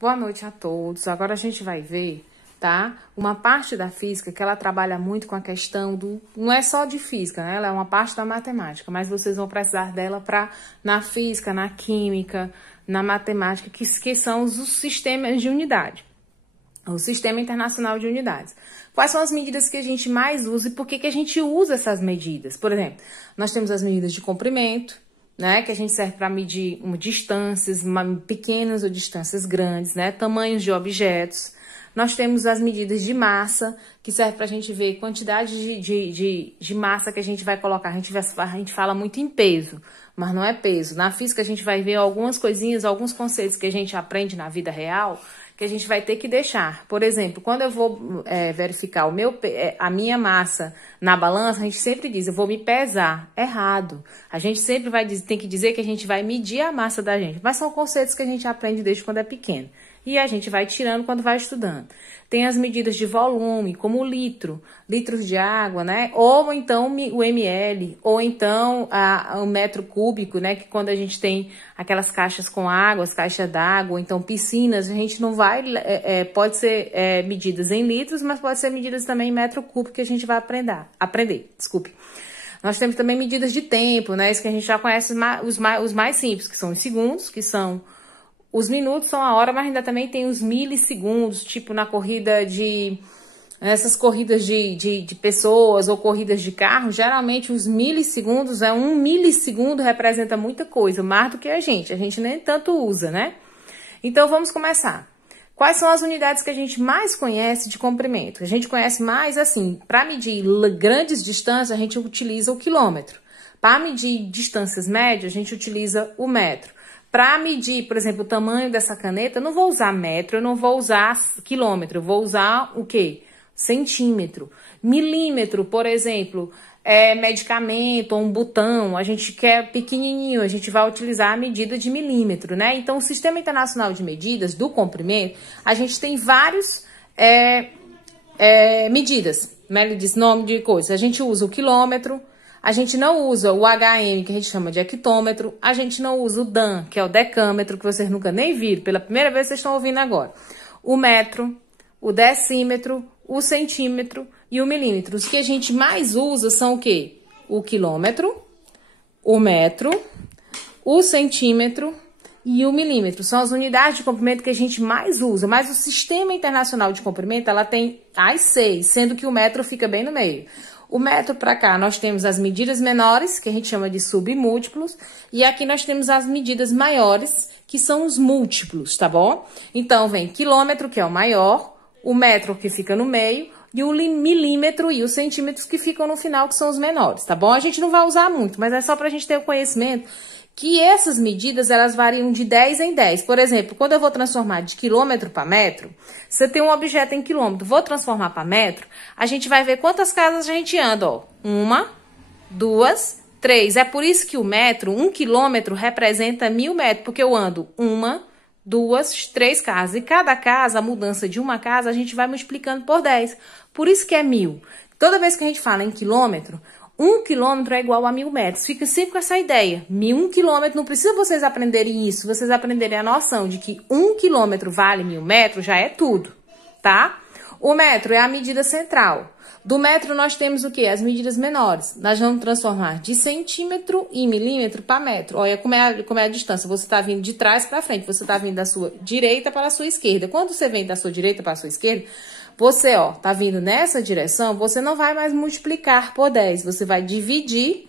Boa noite a todos. Agora a gente vai ver, tá? Uma parte da física que ela trabalha muito com a questão do... Não é só de física, né? Ela é uma parte da matemática, mas vocês vão precisar dela na física, na química, na matemática, que são os sistemas de unidade. O Sistema Internacional de Unidades. Quais são as medidas que a gente mais usa e por que a gente usa essas medidas? Por exemplo, nós temos as medidas de comprimento, né, que a gente serve para medir distâncias pequenas ou distâncias grandes, né, tamanhos de objetos. Nós temos as medidas de massa, que serve para a gente ver quantidade de massa que a gente vai colocar. A gente fala muito em peso, mas não é peso. Na física a gente vai ver algumas coisinhas, alguns conceitos que a gente aprende na vida real, que a gente vai ter que deixar. Por exemplo, quando eu vou verificar a minha massa na balança, a gente sempre diz, eu vou me pesar. Errado. A gente sempre tem que dizer que a gente vai medir a massa da gente. Mas são conceitos que a gente aprende desde quando é pequeno. E a gente vai tirando quando vai estudando. Tem as medidas de volume, como o litros de água, né? Ou então o ml, ou então o metro cúbico, né? Que quando a gente tem aquelas caixas com água, as caixas d'água, ou então piscinas, a gente não vai... pode ser medidas em litros, mas pode ser medidas também em metro cúbico que a gente vai aprender. Nós temos também medidas de tempo, né? Isso que a gente já conhece os mais simples, que são os segundos, que são... Os minutos são a hora, mas ainda também tem os milissegundos, tipo na corrida essas corridas de pessoas ou corridas de carro, geralmente os milissegundos, 1 milissegundo representa muita coisa, mais do que a gente nem tanto usa, né? Então vamos começar. Quais são as unidades que a gente mais conhece de comprimento? A gente conhece mais assim, para medir grandes distâncias a gente utiliza o quilômetro. Para medir distâncias médias a gente utiliza o metro. Para medir, por exemplo, o tamanho dessa caneta, eu não vou usar metro, eu não vou usar quilômetro, eu vou usar o quê? Centímetro. Milímetro, por exemplo, medicamento ou um botão, a gente quer pequenininho, a gente vai utilizar a medida de milímetro, né? Então, o Sistema Internacional de Medidas do comprimento, a gente tem vários medidas, né? Ele diz nome de coisa. A gente usa o quilômetro. A gente não usa o HM, que a gente chama de hectômetro. A gente não usa o Dan, que é o decâmetro, que vocês nunca nem viram. Pela primeira vez vocês estão ouvindo agora. O metro, o decímetro, o centímetro e o milímetro. Os que a gente mais usa são o quê? O quilômetro, o metro, o centímetro e o milímetro. São as unidades de comprimento que a gente mais usa. Mas o Sistema Internacional de Comprimento, ela tem as 6, sendo que o metro fica bem no meio. O metro para cá, nós temos as medidas menores, que a gente chama de submúltiplos, e aqui nós temos as medidas maiores, que são os múltiplos, tá bom? Então, vem quilômetro, que é o maior, o metro, que fica no meio, e o milímetro e os centímetros, que ficam no final, que são os menores, tá bom? A gente não vai usar muito, mas é só para a gente ter o conhecimento que essas medidas, elas variam de 10 em 10. Por exemplo, quando eu vou transformar de quilômetro para metro, você tem um objeto em quilômetro, vou transformar para metro, a gente vai ver quantas casas a gente anda, ó. 1, 2, 3. É por isso que o metro, 1 quilômetro, representa 1000 metros, porque eu ando 1, 2, 3 casas. E cada casa, a mudança de uma casa, a gente vai multiplicando por 10. Por isso que é 1000. Toda vez que a gente fala em quilômetro, 1 quilômetro é igual a 1000 metros. Fica sempre com essa ideia. 1 quilômetro, não precisa vocês aprenderem isso. Vocês aprenderem a noção de que 1 quilômetro vale 1000 metros, já é tudo, tá? O metro é a medida central. Do metro nós temos o quê? As medidas menores. Nós vamos transformar de centímetro e milímetro para metro. Olha como é a distância. Você está vindo de trás para frente. Você está vindo da sua direita para a sua esquerda. Quando você vem da sua direita para a sua esquerda, você, ó, tá vindo nessa direção, você não vai mais multiplicar por 10, você vai dividir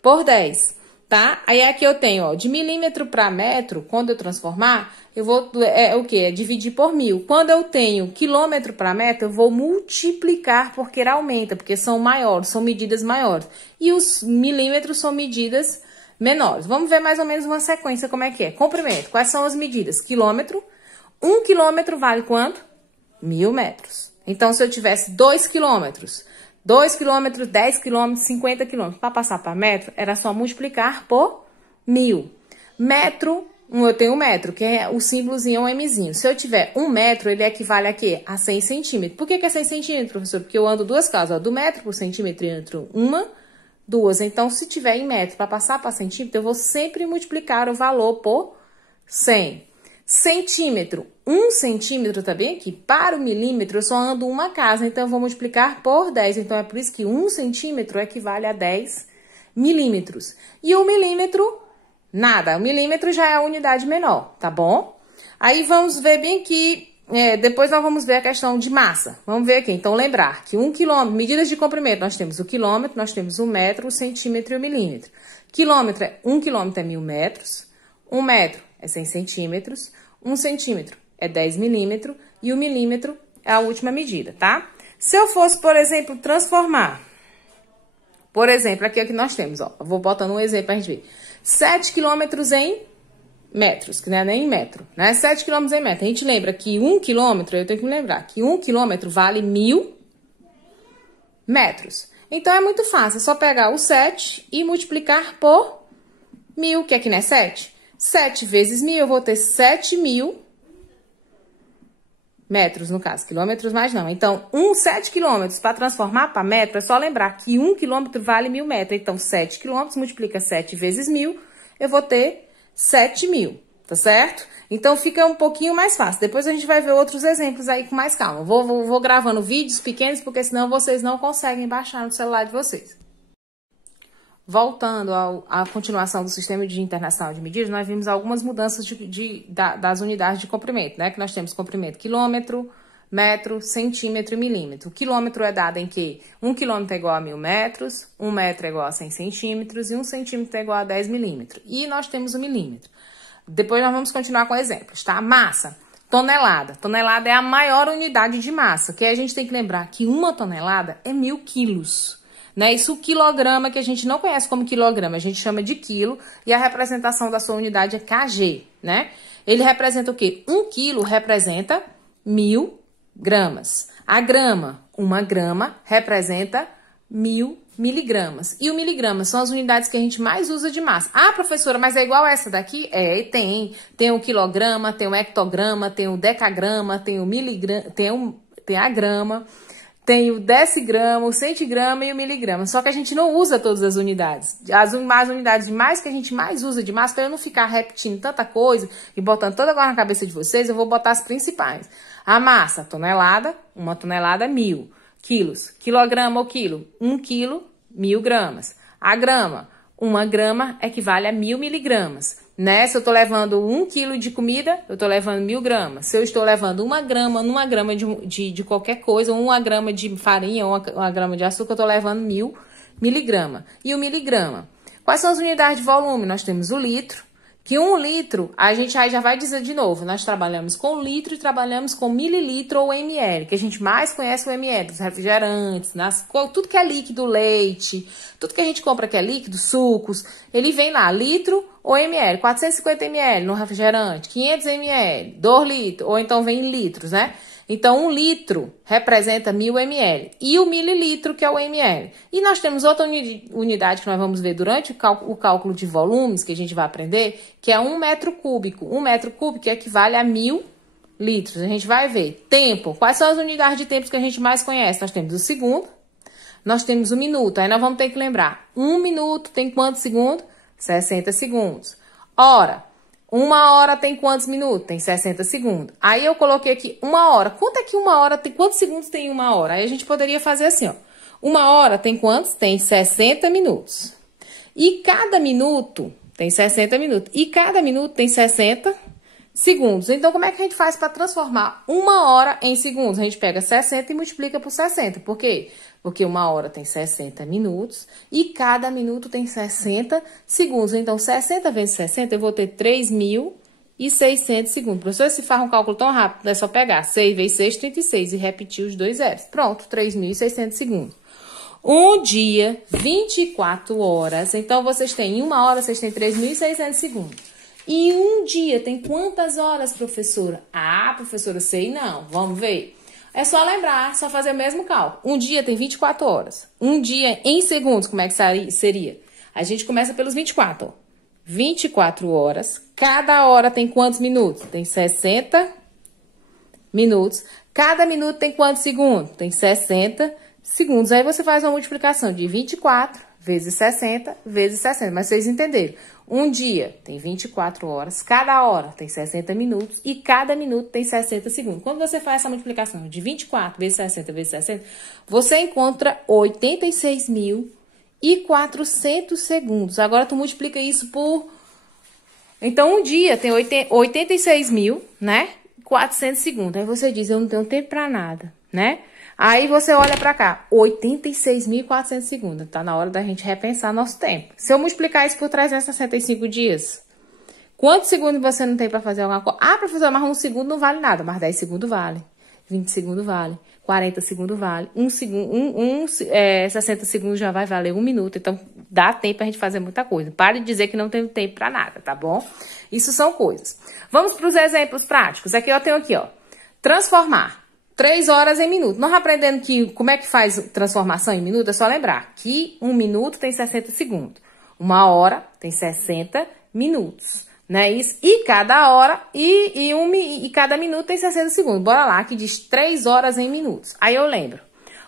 por 10, tá? Aí aqui eu tenho, ó, de milímetro para metro, quando eu transformar, eu vou, o quê? É dividir por 1000. Quando eu tenho quilômetro para metro, eu vou multiplicar porque ele aumenta, porque são maiores, são medidas maiores. E os milímetros são medidas menores. Vamos ver mais ou menos uma sequência como é que é. Comprimento, quais são as medidas? Quilômetro, 1 quilômetro vale quanto? 1000 metros. Então, se eu tivesse 2 quilômetros, 10 quilômetros, 50 quilômetros, para passar para metro, era só multiplicar por 1000. Metro, eu tenho um metro, que é o símbolozinho, um Mzinho. Se eu tiver 1 metro, ele equivale a quê? A 100 centímetros. Por que é 100 centímetros, professor? Porque eu ando duas casas, ó, do metro por centímetro entre 1, 2. Então, se tiver em metro, para passar para centímetro, eu vou sempre multiplicar o valor por 100. Centímetro. 1 centímetro, tá bem aqui? Para o milímetro, eu só ando uma casa, então eu vou multiplicar por 10. Então, é por isso que 1 centímetro equivale a 10 milímetros. E o milímetro, nada. O milímetro já é a unidade menor, tá bom? Aí, vamos ver bem aqui, depois nós vamos ver a questão de massa. Vamos ver aqui. Então, lembrar que 1 quilômetro, medidas de comprimento, nós temos o quilômetro, nós temos o metro, o centímetro e o milímetro. 1 quilômetro é 1000 metros, 1 metro é 100 centímetros, 1 centímetro é 10 milímetros e o milímetro é a última medida, tá? Se eu fosse, por exemplo, transformar, por exemplo, aqui é o que nós temos, ó, eu vou botando um exemplo pra gente ver. 7 quilômetros em metros, que não é nem em metro, né? 7 quilômetros em metro. A gente lembra que 1 quilômetro, eu tenho que me lembrar que 1 quilômetro vale 1000 metros. Então, é muito fácil, é só pegar o 7 e multiplicar por 1000, que aqui não é 7? 7 vezes 1000, eu vou ter 7.000 metros, no caso, quilômetros mais não. Então, 7 quilômetros para transformar para metro, é só lembrar que 1 quilômetro vale 1000 metros. Então, 7 quilômetros multiplica 7 vezes 1000, eu vou ter 7.000, tá certo? Então, fica um pouquinho mais fácil. Depois a gente vai ver outros exemplos aí com mais calma. Vou gravando vídeos pequenos, porque senão vocês não conseguem baixar no celular de vocês. Voltando à continuação do Sistema Internacional de Medidas, nós vimos algumas mudanças das unidades de comprimento, né? Que nós temos comprimento quilômetro, metro, centímetro e milímetro. O quilômetro é dado em que 1 quilômetro é igual a 1000 metros, 1 metro é igual a 100 centímetros e 1 centímetro é igual a 10 milímetros. E nós temos o milímetro. Depois nós vamos continuar com exemplos, tá? Massa, tonelada. Tonelada é a maior unidade de massa, que a gente tem que lembrar que uma tonelada é 1000 quilos. Né? Isso o quilograma, que a gente não conhece como quilograma, a gente chama de quilo, e a representação da sua unidade é kg, né? Ele representa o quê? 1 quilo representa 1000 gramas. A grama, 1 grama, representa 1000 miligramas. E o miligrama são as unidades que a gente mais usa de massa. Ah, professora, mas é igual essa daqui? Tem o quilograma, tem o hectograma, tem o decagrama, tem o miligrama, tem a grama. Tem o decigrama, o centigrama e o miligrama. Só que a gente não usa todas as unidades. As unidades mais que a gente mais usa de massa, para eu não ficar repetindo tanta coisa e botando toda agora na cabeça de vocês, eu vou botar as principais. A massa, tonelada, 1 tonelada, 1000 quilos. Quilograma ou quilo, 1 quilo, 1000 gramas. A grama, 1 grama equivale a 1000 miligramas. Né? Se eu tô levando 1 quilo de comida, eu tô levando 1000 gramas. Se eu estou levando 1 grama de qualquer coisa, 1 grama de farinha, 1 grama de açúcar, eu tô levando 1000 miligramas. E o miligrama? Quais são as unidades de volume? Nós temos o litro, que 1 litro, a gente aí já vai dizer de novo, nós trabalhamos com litro e trabalhamos com mililitro ou ml, que a gente mais conhece o ml, dos refrigerantes, tudo que é líquido, leite, tudo que a gente compra que é líquido, sucos, ele vem lá, litro ou ml, 450 ml no refrigerante, 500 ml, 2 litros, ou então vem em litros, né? Então, 1 litro representa 1000 ml e o mililitro, que é o ml. E nós temos outra unidade que nós vamos ver durante o cálculo de volumes, que a gente vai aprender, que é 1 metro cúbico. 1 metro cúbico equivale a 1000 litros. A gente vai ver. Tempo. Quais são as unidades de tempos que a gente mais conhece? Nós temos o segundo, nós temos o minuto. Aí nós vamos ter que lembrar. 1 minuto tem quantos segundos? 60 segundos. Hora. 1 hora tem quantos minutos? Tem 60 segundos. Aí eu coloquei aqui 1 hora. Quanto é que 1 hora tem? Quantos segundos tem 1 hora? Aí a gente poderia fazer assim, ó. 1 hora tem quantos? Tem 60 minutos. E cada minuto tem 60 minutos. E cada minuto tem 60 segundos. Então, como é que a gente faz para transformar 1 hora em segundos? A gente pega 60 e multiplica por 60. Por quê? Porque 1 hora tem 60 minutos e cada minuto tem 60 segundos. Então, 60 vezes 60, eu vou ter 3.600 segundos. Professor, se faz um cálculo tão rápido, é só pegar 6 vezes 6, 36 e repetir os 2 zeros. Pronto, 3.600 segundos. Um dia, 24 horas. Então, vocês têm em 1 hora, vocês têm 3.600 segundos. E um dia tem quantas horas, professora? Ah, professora, sei não. Vamos ver. É só lembrar, só fazer o mesmo cálculo. Um dia tem 24 horas. Um dia em segundos, como é que seria? A gente começa pelos 24, ó. 24 horas. Cada hora tem quantos minutos? Tem 60 minutos. Cada minuto tem quantos segundos? Tem 60 segundos. Aí você faz uma multiplicação de 24 vezes 60, vezes 60. Mas vocês entenderam. Um dia tem 24 horas, cada hora tem 60 minutos e cada minuto tem 60 segundos. Quando você faz essa multiplicação de 24 vezes 60 vezes 60, você encontra 86.400 segundos. Agora, tu multiplica isso por... Então, um dia tem 86.000, né? 400 segundos. Aí você diz, eu não tenho tempo pra nada, né? Aí você olha pra cá, 86.400 segundos. Tá na hora da gente repensar nosso tempo. Se eu multiplicar isso por 365 dias, quantos segundos você não tem pra fazer alguma coisa? Ah, professor, mas 1 segundo não vale nada. Mas 10 segundos vale. 20 segundos vale. 40 segundos vale. 60 segundos já vai valer 1 minuto. Então, dá tempo pra gente fazer muita coisa. Pare de dizer que não tem tempo pra nada, tá bom? Isso são coisas. Vamos pros exemplos práticos. Aqui eu tenho aqui, ó. Transformar. 3 horas em minuto. Nós aprendendo que como é que faz transformação em minuto, é só lembrar que 1 minuto tem 60 segundos. 1 hora tem 60 minutos, né? Isso. E cada hora e cada minuto tem 60 segundos. Bora lá, que diz 3 horas em minutos. Aí eu lembro.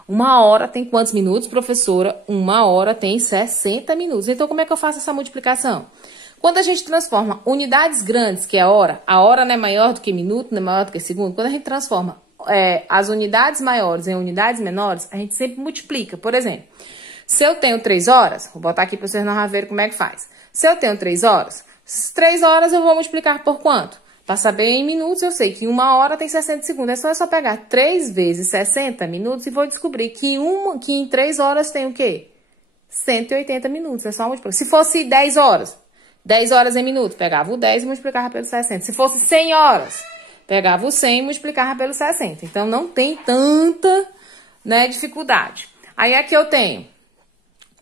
1 hora tem quantos minutos, professora? 1 hora tem 60 minutos. Então, como é que eu faço essa multiplicação? Quando a gente transforma unidades grandes, que é a hora não é maior do que minuto, não é maior do que segundo. Quando a gente transforma as unidades maiores em unidades menores, a gente sempre multiplica. Por exemplo, se eu tenho 3 horas, vou botar aqui para vocês não verem como é que faz. Se eu tenho 3 horas, 3 horas eu vou multiplicar por quanto? Para saber em minutos, eu sei que 1 hora tem 60 segundos. É só pegar 3 vezes 60 minutos e vou descobrir que em 3 horas tem o quê? 180 minutos. É só multiplicar. Se fosse 10 horas, 10 horas em minutos, pegava o 10 e multiplicava pelo 60. Se fosse 100 horas, pegava o 100 e multiplicava pelo 60. Então, não tem tanta, né, dificuldade. Aí, aqui eu tenho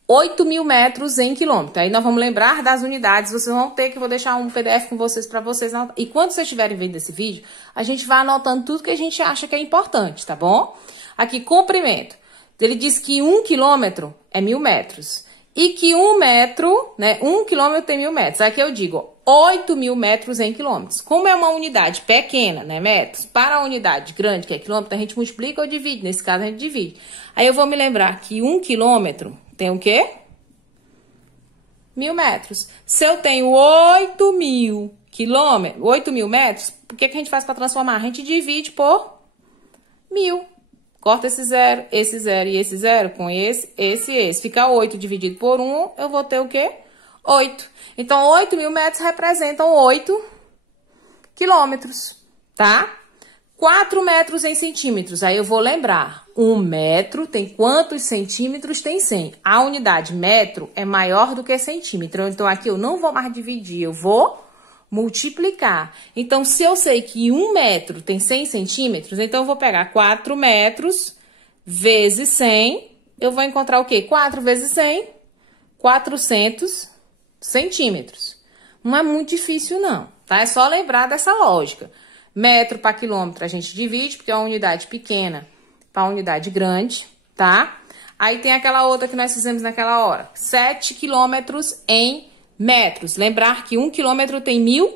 8.000 metros em quilômetro. Aí, nós vamos lembrar das unidades. Vocês vão ter que... Vou deixar um PDF com vocês para vocês anotar. E quando vocês estiverem vendo esse vídeo, a gente vai anotando tudo que a gente acha que é importante, tá bom? Aqui, comprimento. Ele diz que 1 quilômetro é 1.000 metros. E que 1 metro, né, 1 quilômetro tem 1.000 metros. Aqui eu digo 8.000 metros em quilômetros. Como é uma unidade pequena, né, metros, para a unidade grande, que é quilômetro, a gente multiplica ou divide. Nesse caso, a gente divide. Aí eu vou me lembrar que 1 quilômetro tem o quê? 1.000 metros. Se eu tenho 8.000 quilômetros, 8.000 metros, o que a gente faz para transformar? A gente divide por 1.000. Corta esse zero e esse zero com esse. Fica 8 dividido por 1, eu vou ter o quê? 8. Então, 8.000 metros representam 8 quilômetros, tá? 4 metros em centímetros. Aí eu vou lembrar. 1 metro tem quantos centímetros? Tem 100. A unidade metro é maior do que centímetro. Então, aqui eu não vou mais dividir, eu vou multiplicar. Então, se eu sei que 1 metro tem 100 centímetros, então eu vou pegar 4 metros vezes 100. Eu vou encontrar o quê? 4 vezes 100, 400 centímetros. Não é muito difícil, não, tá? É só lembrar dessa lógica. Metro para quilômetro a gente divide, porque é uma unidade pequena para uma unidade grande, tá? Aí tem aquela outra que nós fizemos naquela hora. 7 quilômetros em metros. Lembrar que 1 quilômetro tem 1.000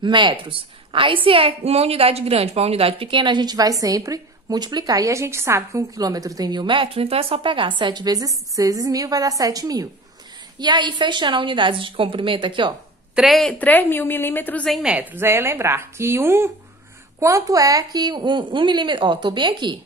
metros. Aí, se é uma unidade grande para uma unidade pequena, a gente vai sempre multiplicar. E a gente sabe que 1 quilômetro tem 1.000 metros, então é só pegar 7 vezes 1.000, vai dar 7.000. E aí, fechando a unidade de comprimento aqui, ó, 3.000 milímetros em metros. Aí é lembrar que quanto é que 1 milímetro... Ó, tô bem aqui.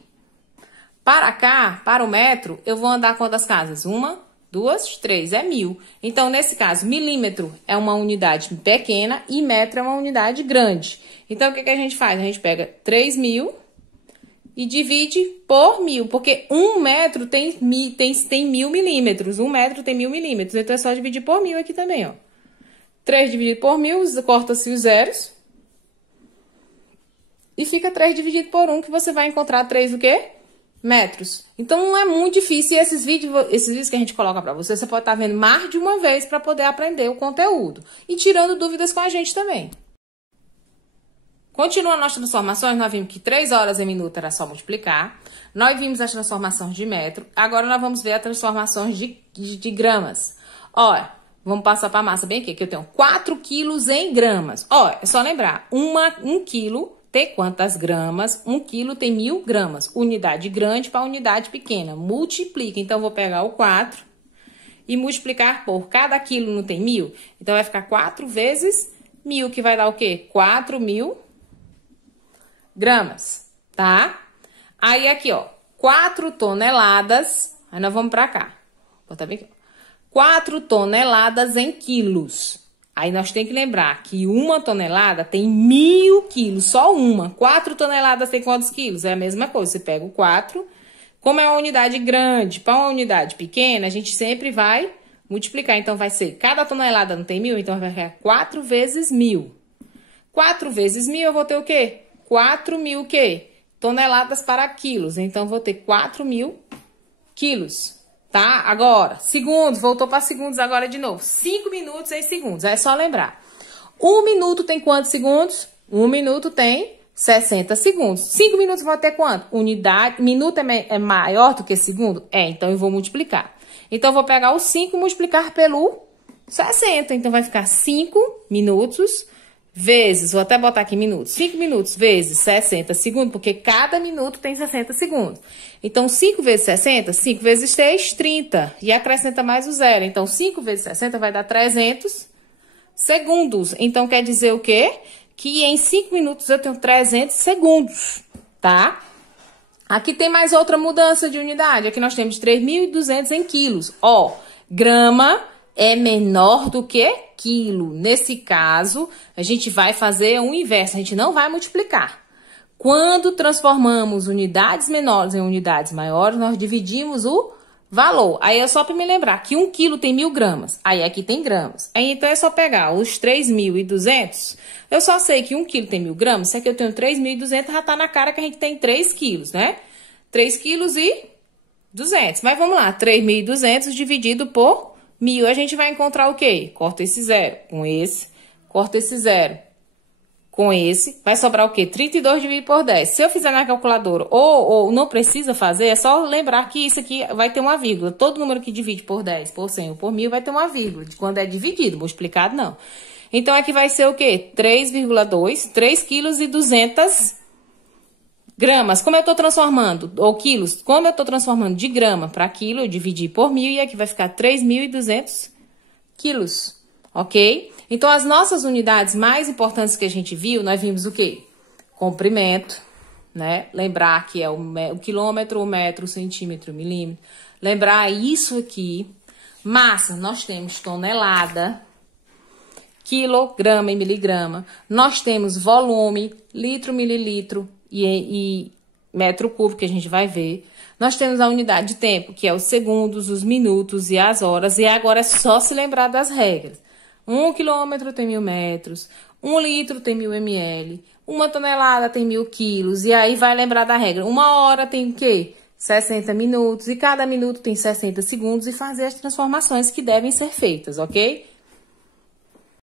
Para cá, para o metro, eu vou andar quantas casas? 1, 2, 3, é 1.000. Então, nesse caso, milímetro é uma unidade pequena e metro é uma unidade grande. Então, o que a gente faz? A gente pega 3.000 e divide por 1.000, porque 1 metro tem 1.000 milímetros. 1 metro tem 1.000 milímetros. Então, é só dividir por 1.000 aqui também, ó. 3 dividido por 1.000, corta-se os zeros. E fica 3 dividido por 1, que você vai encontrar 3 o quê? Metros. Então, não é muito difícil. E esses vídeos que a gente coloca pra você, você pode estar vendo mais de uma vez para poder aprender o conteúdo. E tirando dúvidas com a gente também. Continuando nossas transformações, nós vimos que 3 horas em minuto era só multiplicar. Nós vimos as transformações de metro. Agora, nós vamos ver as transformações de gramas. Olha, vamos passar para a massa bem aqui, que eu tenho 4 quilos em gramas. Olha, é só lembrar, 1 quilo tem quantas gramas? 1 quilo tem 1.000 gramas. Unidade grande para unidade pequena. Multiplica. Então, eu vou pegar o 4 e multiplicar por cada quilo não tem 1.000? Então, vai ficar 4 vezes 1.000, que vai dar o quê? 4.000 gramas, tá? Aí, aqui, ó, 4 toneladas, aí nós vamos pra cá. Vou botar bem aqui, ó. 4 toneladas em quilos. Aí, nós temos que lembrar que uma tonelada tem 1.000 quilos, só uma. 4 toneladas tem quantos quilos? É a mesma coisa, você pega o 4, como é uma unidade grande, para uma unidade pequena, a gente sempre vai multiplicar. Então, vai ser, cada tonelada não tem 1.000, então vai ficar 4 vezes 1.000. 4 vezes 1.000, eu vou ter o quê? 4.000 o quê? Toneladas para quilos. Então, vou ter 4.000 quilos, tá? Agora, segundos, voltou para segundos agora de novo. 5 minutos em segundos, é só lembrar. 1 minuto tem quantos segundos? 1 minuto tem 60 segundos. 5 minutos vão ter quanto? Unidade, minuto é maior do que segundo? É, então eu vou multiplicar. Então, eu vou pegar o 5 e multiplicar pelo 60. Então, vai ficar 5 minutos vezes, vou até botar aqui minutos, 5 minutos vezes 60 segundos, porque cada minuto tem 60 segundos. Então, 5 vezes 60, 5 vezes 3, 30. E acrescenta mais o zero. Então, 5 vezes 60 vai dar 300 segundos. Então, quer dizer o quê? Que em 5 minutos eu tenho 300 segundos, tá? Aqui tem mais outra mudança de unidade. Aqui nós temos 3.200 em quilos. Ó, grama é menor do que quilo. Nesse caso, a gente vai fazer o inverso, a gente não vai multiplicar. Quando transformamos unidades menores em unidades maiores, nós dividimos o valor. Aí é só para me lembrar que 1 quilo tem 1.000 gramas. Aí aqui tem gramas. Aí então é só pegar os 3.200. Eu só sei que 1 quilo tem 1.000 gramas. Se aqui eu tenho 3.200, já tá na cara que a gente tem 3 quilos, né? 3 quilos e 200. Mas vamos lá, 3.200 dividido por 1.000, a gente vai encontrar o quê? Corta esse zero com esse, corta esse zero com esse, vai sobrar o quê? 32 dividido por 10. Se eu fizer na calculadora ou não precisa fazer, é só lembrar que isso aqui vai ter uma vírgula. Todo número que divide por 10, por 100 ou por 1.000 vai ter uma vírgula, de quando é dividido, multiplicado não. Então, aqui vai ser o quê? 3,2, 3 quilos e 200 gramas. Como eu estou transformando, ou quilos, como eu estou transformando de grama para quilo, eu dividi por 1.000 e aqui vai ficar 3.200 quilos, ok? Então, as nossas unidades mais importantes que a gente viu, nós vimos o quê? Comprimento, né? Lembrar que é o quilômetro, o metro, o centímetro, o milímetro. Lembrar isso aqui. Massa, nós temos tonelada, quilograma e miligrama. Nós temos volume, litro, mililitro e metro cúbico, que a gente vai ver. Nós temos a unidade de tempo, que é os segundos, os minutos e as horas. E agora é só se lembrar das regras. 1 quilômetro tem 1.000 metros, 1 litro tem 1.000 ml, 1 tonelada tem 1.000 quilos. E aí vai lembrar da regra. 1 hora tem o quê? 60 minutos. E cada minuto tem 60 segundos. E fazer as transformações que devem ser feitas, ok?